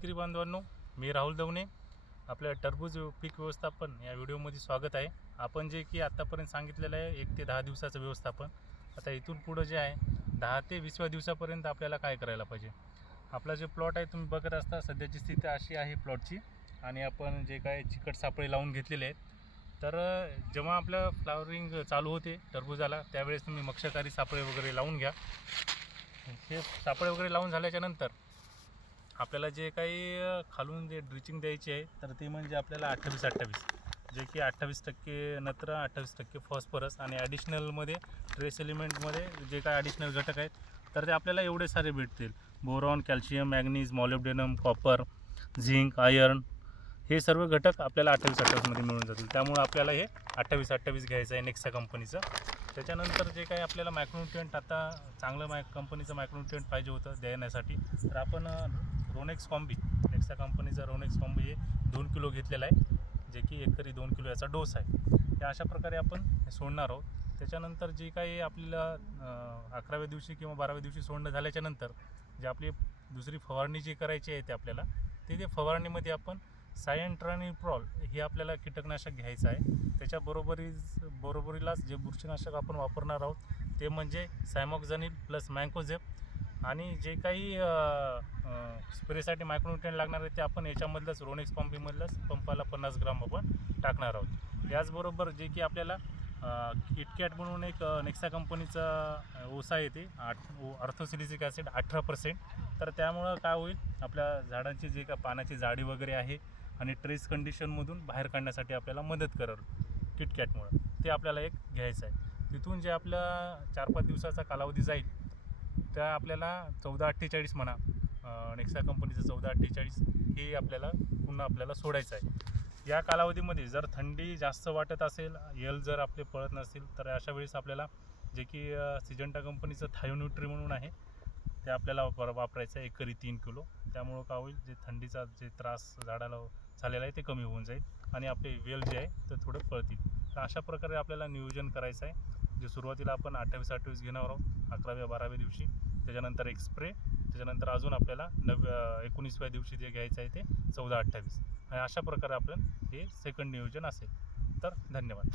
शेतकरी बांधवांनो, मी राहुल दवणे. आपल्या टरबूज पीक व्यवस्थापन या व्हिडिओमध्ये स्वागत आहे. आपण जे की आत्तापर्यंत सांगितलेलं आहे 1 ते 10 दिवसाचं व्यवस्थापन. आता इथून पुढं जे आहे 10 ते 20व्या दिवसापर्यंत आपल्याला काय करायला पाहिजे. आपला जे प्लॉट आहे तुम्ही बघत असता, सध्याची स्थिती अशी आहे प्लॉटची. आणि आपण जे काय चिकट सापळे लावून घेतलेले आहेत, तर जेव्हा आपलं फ्लावरिंग चालू होते टरबूजाला, त्यावेळेस तुम्ही मक्षकारी सापळे वगैरे लावून घ्या. हे सापळे वगैरे लावून झाल्याच्या नंतर आपल्याला जे काही खालून जे ड्रिचिंग द्यायची आहे, तर ते म्हणजे आपल्याला 28-28, जे की 28% नत्र, 28% फॉस्फरस आणि ॲडिशनलमध्ये ट्रेस एलिमेंटमध्ये जे काय ॲडिशनल घटक आहेत, तर ते आपल्याला एवढे सारे भेटतील. Boron, calcium, manganese, molybdenum, copper, zinc, iron, हे सर्व घटक आपल्याला 28-28मध्ये मिळून जातील. त्यामुळे आपल्याला हे 28-28 घ्यायचं आहे नेक्सा कंपनीचं. त्याच्यानंतर जे काही आपल्याला मायक्रोन्युट्रिएंट, आता चांगलं कंपनीचं मायक्रोन्युट्रिएंट पाहिजे होतं देण्यासाठी, तर आपण रोनेक्स कॉम्बी, नेक्सा कंपनीचा रोनेक्स कॉम्बी हे 2 किलो घेतलेला आहे, जे की एकरी 2 किलो याचा डोस आहे. हे अशा प्रकारे आपण सोडणार आहोत. त्याच्यानंतर जी काही आपल्याला 11व्या दिवशी किंवा 12व्या दिवशी सोडणं झाल्याच्या नंतर जे आपली दुसरी फवारणी जी करायची आहे ते आपल्याला, ते फवारणीमध्ये आपण सायंट्रानिप्रॉल हे आपल्याला कीटकनाशक घ्यायचं आहे. त्याच्या बरोबरीलाच जे बुरशीनाशक आपण वापरणार आहोत ते म्हणजे सायमोक्झानिल प्लस मँकोझेब. आणि जे काही स्प्रेसाठी मायक्रोन्युट्रिएंट लागणार आहे ते आपण याच्यामधलंच रोनेक्स कॉम्बीमधलंच पंपाला 50 ग्राम आपण टाकणार आहोत. याचबरोबर जे की आपल्याला किटकॅट म्हणून एक नेक्सा कंपनीचा ओसा येते, अर्थोसिलिसिक ॲसिड 18%. तर त्यामुळं काय होईल, आपल्या झाडांची जे का पानाची जाडी वगैरे आहे आणि ट्रेस कंडिशनमधून बाहेर काढण्यासाठी आपल्याला मदत करेल किटकॅटमुळं. ते आपल्याला एक घ्यायचं आहे. तिथून जे आपल्या 4-5 दिवसाचा कालावधी जाईल, त्या आपल्याला 1448 म्हणा, नेक्सा कंपनीचं 1448 हे आपल्याला पुन्हा आपल्याला सोडायचं आहे. या कालावधीमध्ये जर थंडी जास्त वाटत असेल, जर आपले पळत नसतील, तर अशा वेळेस आपल्याला जे की सिजंटा कंपनीचं थायोन्यूट्री म्हणून आहे ते आपल्याला वापरायचं आहे एकरी 3 किलो. त्यामुळं काय होईल, जे थंडीचा जे त्रास झाडाला झालेला आहे ते कमी होऊन जाईल आणि आपले जे आहे ते थोडं पळतील. तर अशा प्रकारे आपल्याला नियोजन करायचं आहे. जे सुरुवातीला आपण 28-28 घेणार आहोत 11व्या-12व्या दिवशी, त्याच्यानंतर एक स्प्रे, त्याच्यानंतर अजून आपल्याला 19व्या दिवशी जे घ्यायचं आहे ते 14-28. आणि अशा प्रकारे आपण हे सेकंड नियोजन असेल. तर धन्यवाद.